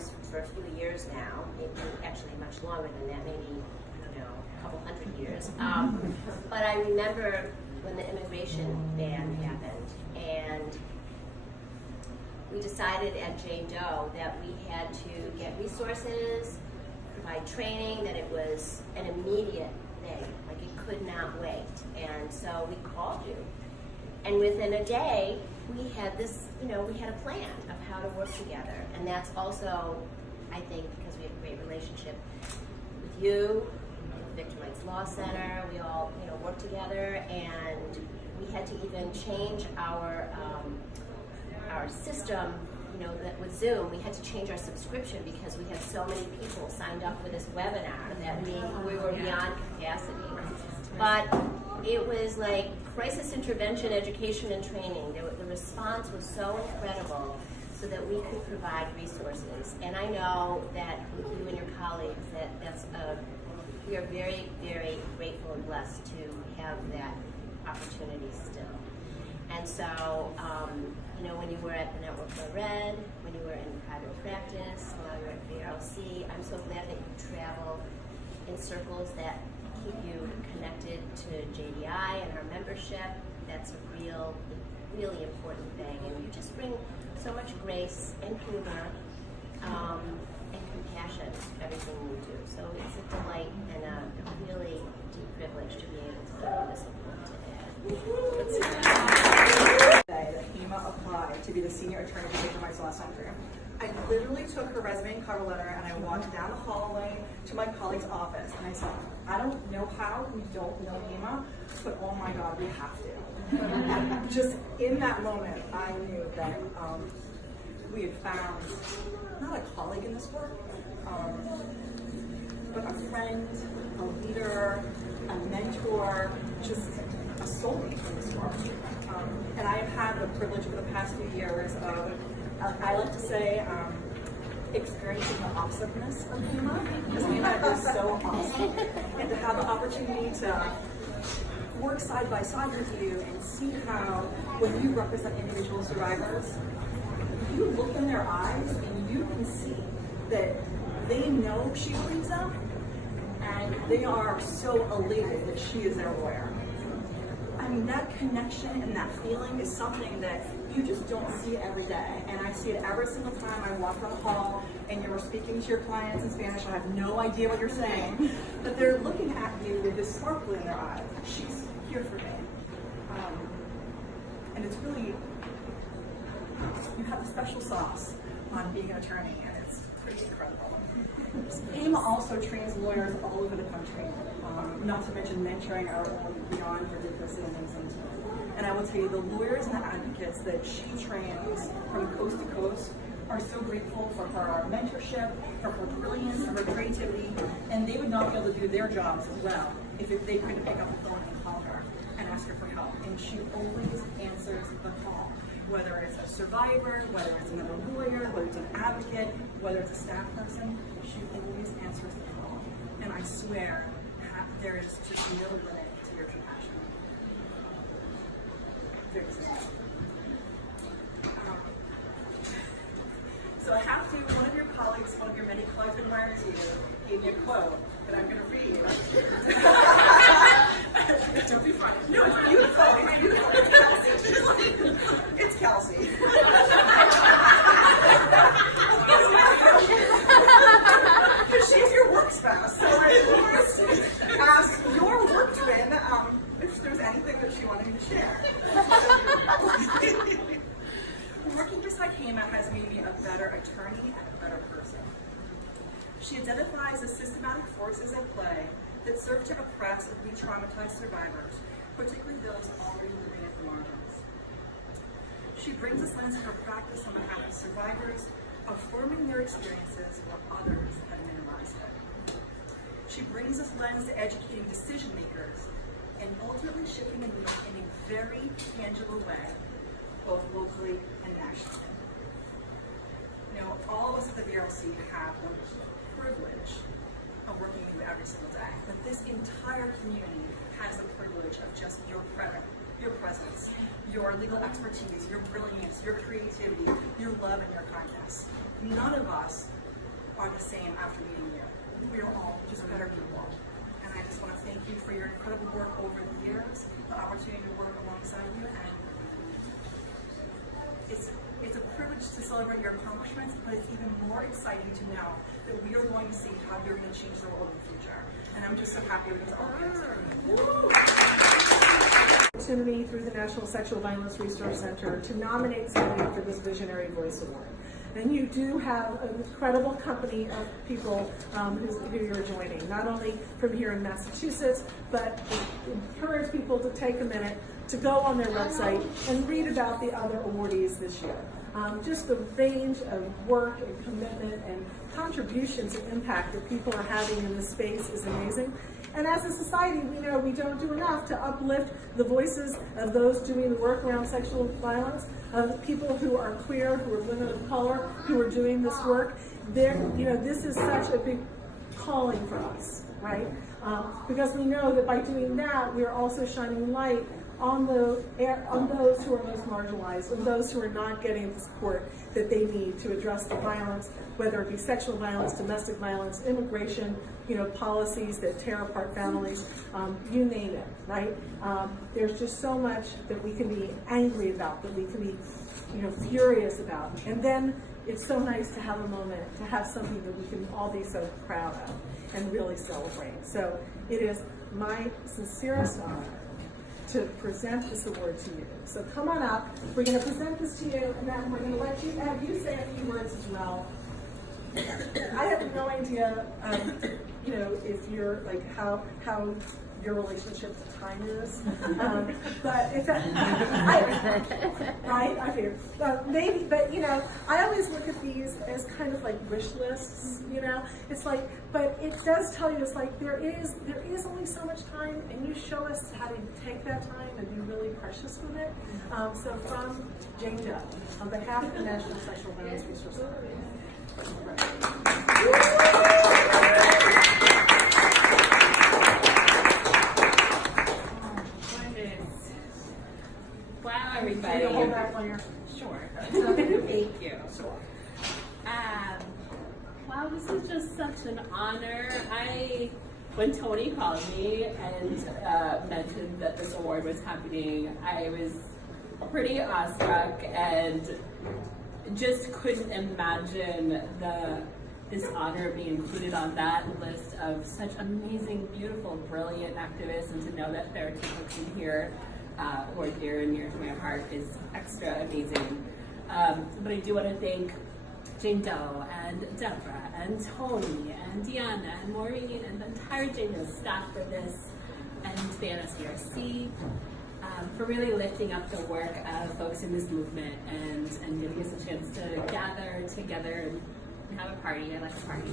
sometimes for a few years now, maybe actually much longer than that, maybe, I don't know, a couple hundred years. But I remember when the immigration ban happened, and we decided at Jane Doe that we had to get resources, provide training, that it was an immediate thing, like it could not wait. And so we called you. And within a day, we had this, we had a plan of how to work together. And that's also, I think, because we have a great relationship with you, the Victim Rights Law Center, we all, work together, and we had to even change our system, that with Zoom, we had to change our subscription because we had so many people signed up for this webinar that we were beyond capacity. But it was like crisis intervention, education, and training. The response was so incredible so that we could provide resources. And I know that with you and your colleagues, we are very, very grateful and blessed to have that opportunity still. And so, when you were at the Network for Red, when you were in private practice, while you were at VRLC, I'm so glad that you travel in circles that keep you connected to JDI and our membership. That's a really important thing. And you just bring so much grace and humor and compassion to everything you do. So it's a delight and a really deep privilege to be able to give you this award today. That Hema applied to be the senior attorney for Victim Rights Law Center. I literally took her resume and cover letter and I walked down the hallway to my colleague's office and I said, I don't know how we don't know Hema, but oh my God, we have to. Just in that moment, I knew that we had found not a colleague in this work, but a friend, a leader, a mentor, just a soulmate in this work. And I have had the privilege over the past few years of, I like to say, experiencing the awesomeness of Hema, because Hema is so awesome. And to have the opportunity to work side by side with you and see how, when you represent individual survivors, you look in their eyes and you can see that they know she believes them, and they are so elated that she is their lawyer. I mean, that connection and that feeling is something that you just don't see every day. And I see it every single time I walk down the hall and you're speaking to your clients in Spanish. I have no idea what you're saying, but they're looking at you with this sparkle in their eyes. She's here for me. And it's really, you have a special sauce on being an attorney, and it's pretty incredible. Hema also trains lawyers all over the country, not to mention mentoring our own beyond ridiculous citizens. And I will tell you, the lawyers and the advocates that she trains from coast to coast are so grateful for her mentorship, for her brilliance, for her creativity, and they would not be able to do their jobs as well if they couldn't pick up the phone and call her and ask her for help. And she always answers the call, whether it's a survivor, whether it's another lawyer, whether it's an advocate, whether it's a staff person, she always answers the call. And I swear, there is just no limit to your compassion. There's no. So I have to, one of your colleagues, one of your many colleagues who admires you, gave me a quote that I'm going to read. Don't be funny. No, it's beautiful. It's beautiful. It's Kelsey. It's Kelsey. Because she's your work spouse. So I, of course, asked your work twin if there's anything that she wanted me to share. Working beside Hema has made me a better attorney and a better person. She identifies the systematic forces at play that serve to oppress and re-traumatize survivors, particularly those already living at the margins. She brings this lens to her practice on behalf of survivors, affirming their experiences where others have minimized it. She brings this lens to educating decision makers and ultimately shifting the needle in a very tangible way, both locally and nationally. You know, all of us at the VRLC have the privilege of working with you every single day, but this entire community has the privilege of just your presence, your legal expertise, your brilliance, your creativity, your love, and your kindness. None of us are the same after meeting you. We are all just better people. And I just want to thank you for your incredible work over the years, the opportunity to work alongside you, and it's a privilege to celebrate your accomplishments, but it's even more exciting to know that we are going to see how you're going to change the world in the future. And I'm just so happy with all of this. Opportunity through the National Sexual Violence Resource Center to nominate somebody for this Visionary Voice Award. And you do have an incredible company of people who you're joining, not only from here in Massachusetts, but encourage people to take a minute to go on their website and read about the other awardees this year. Just the range of work and commitment and contributions and impact that people are having in this space is amazing. And as a society, we know we don't do enough to uplift the voices of those doing the work around sexual violence, of people who are queer, who are women of color, who are doing this work. This is such a big calling for us, right? Because we know that by doing that, we are also shining light on those who are most marginalized, and those who are not getting the support that they need to address the violence, whether it be sexual violence, domestic violence, immigration, policies that tear apart families, you name it, right? There's just so much that we can be angry about, that we can be, furious about. And then it's so nice to have a moment, to have something that we can all be so proud of and really celebrate. So it is my sincerest honor to present this award to you. So come on up, we're gonna present this to you, and then we're gonna have you say a few words as well. I have no idea, if you're how your relationship to time is, but if I figure maybe, but I always look at these as kind of like wish lists. It's like, but it does tell you, it's like there is only so much time, and you show us how to take that time and be really precious with it. So from Jane Doe, on behalf of the National Sexual Violence Resource Center. Wow, everybody. Sure. Thank you. Wow, this is just such an honor. When Tony called me and mentioned that this award was happening, I was pretty awestruck and just couldn't imagine this honor being included on that list of such amazing, beautiful, brilliant activists, and to know that there are two folks in here who are dear and near to my heart is extra amazing. But I do want to thank Jane Doe and Deborah and Tony and Deanna and Maureen and the entire Jane Doe staff for this, and the NSVRC for really lifting up the work of folks in this movement and giving us a chance to gather together and have a party. I like a party.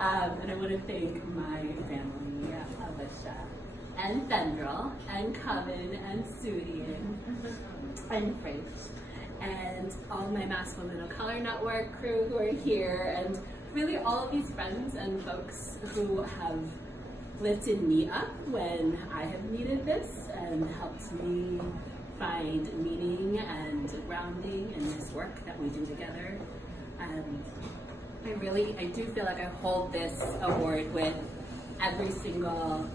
And I want to thank my family, Alicia and Fendrel and Coven and Sudian and Frank and all my Mass Women of Color Network crew who are here, and really all of these friends and folks who have lifted me up when I have needed this and helped me find meaning and grounding in this work that we do together. I do feel like I hold this award with every single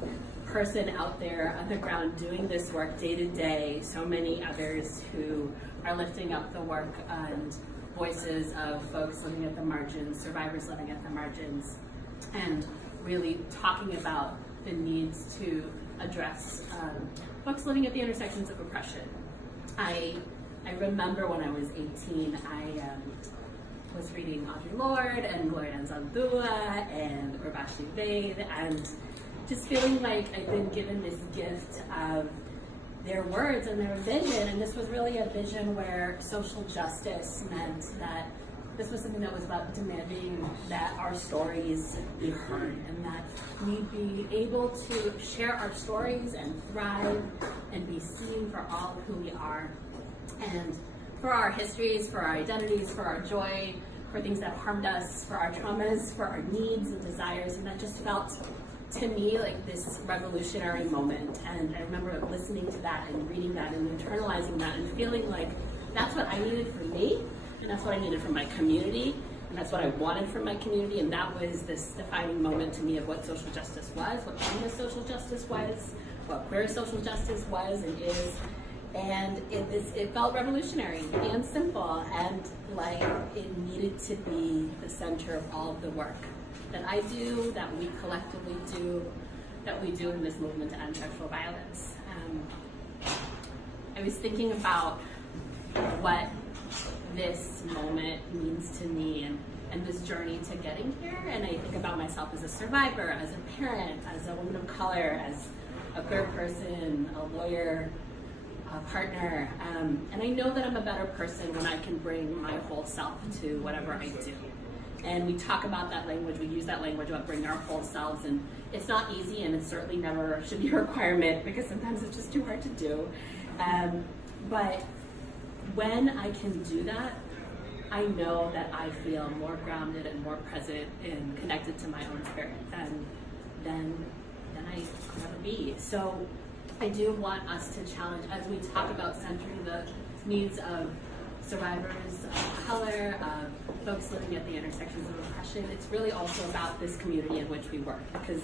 person out there on the ground doing this work day to day, so many others who are lifting up the work and voices of folks living at the margins, survivors living at the margins, and really talking about the needs to address folks living at the intersections of oppression. I remember when I was 18, I was reading Audre Lorde and Gloria Nzandua and Urvashi Vaid, and just feeling like I've been given this gift of their words and their vision, and this was really a vision where social justice meant that this was something that was about demanding that our stories be heard and that we be able to share our stories and thrive and be seen for all of who we are, and for our histories, for our identities, for our joy, for things that harmed us, for our traumas, for our needs and desires. And that just felt to me like this revolutionary moment. And I remember listening to that and reading that and internalizing that and feeling like that's what I needed for me, and that's what I needed for my community, And that's what I wanted from my community, and that was this defining moment to me of what social justice was, what feminist social justice was, what queer social justice was and is. And it felt revolutionary and simple, and like it needed to be the center of all of the work that I do, that we collectively do, that we do in this movement to end sexual violence. I was thinking about what this moment means to me and this journey to getting here, and I think about myself as a survivor, as a parent, as a woman of color, as a queer person, a lawyer, a partner, and I know that I'm a better person when I can bring my whole self to whatever I do. And we talk about that language, we use that language about bringing our whole selves, and it's not easy, and it certainly never should be a requirement because sometimes it's just too hard to do. But when I can do that, I know that I feel more grounded and more present and connected to my own spirit than I could ever be. So I do want us to challenge, as we talk about centering the needs of survivors of color, of folks living at the intersections of oppression, it's really also about this community in which we work, because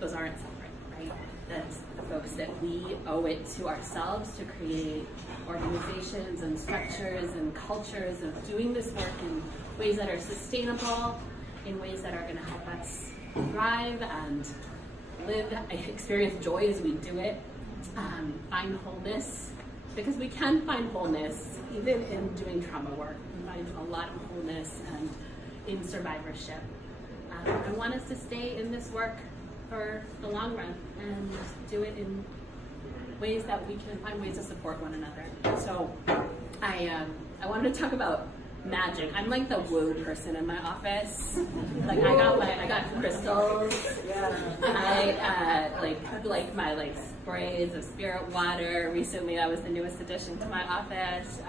those aren't separate, right? That's the folks that we owe it to ourselves to create organizations and structures and cultures of doing this work in ways that are sustainable, in ways that are going to help us thrive and live, experience joy as we do it, find wholeness, because we can find wholeness even in doing trauma work. We find a lot of wholeness and in survivorship. I want us to stay in this work for the long run and do it in ways that we can find ways to support one another. So I wanted to talk about magic. I'm like the woo person in my office. Like I got crystals. Yeah. I like my sprays of spirit water. Recently, that was the newest addition to my office.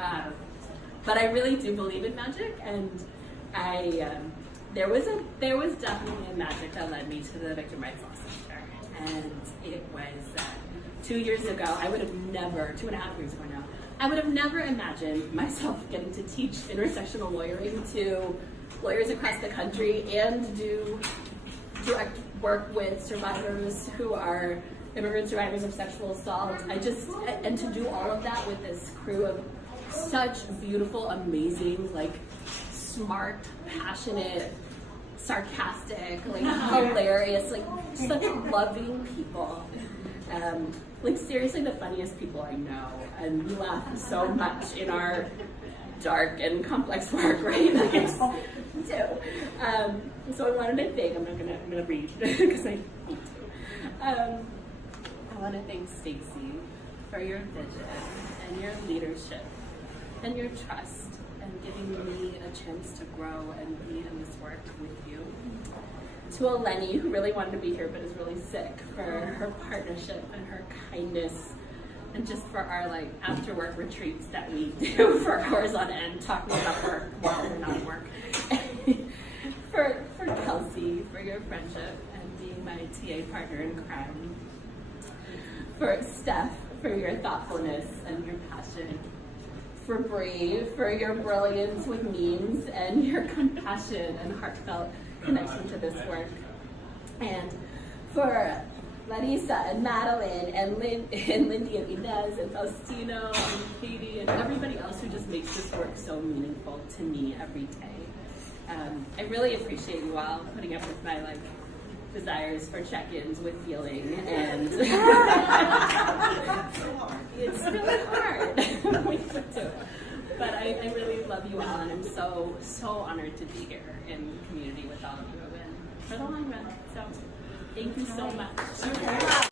But I really do believe in magic, and there was definitely a magic that led me to the Victim Rights Law Center, and it was 2 years ago. 2.5 years ago now. I would have never imagined myself getting to teach intersectional lawyering to lawyers across the country and do direct work with survivors who are immigrant survivors of sexual assault. And to do all of that with this crew of such beautiful, amazing, smart, passionate, sarcastic, hilarious, such loving people. Seriously the funniest people I know, and we laugh so much in our dark and complex work, right? We do. So I wanted to thank, I'm gonna read because I want to thank Stacy for your vision and your leadership and your trust and giving me a chance to grow and be in this work with you. To Eleni, who really wanted to be here but is really sick, for her partnership and her kindness, and just for our after work retreats that we do for hours on end, talking about work while we're not at work. for Kelsey, for your friendship and being my TA partner in crime. For Steph, for your thoughtfulness and your passion. For Bree, for your brilliance with memes and your compassion and heartfelt connection to this work. And for Larissa and Madeline and Lindy and Inez and Faustino and Katie and everybody else who just makes this work so meaningful to me every day. I really appreciate you all putting up with my desires for check-ins with feeling, and it's really hard. But I really love you all, and I'm so honored to be here in community with all of you and for the long run. So thank you so much.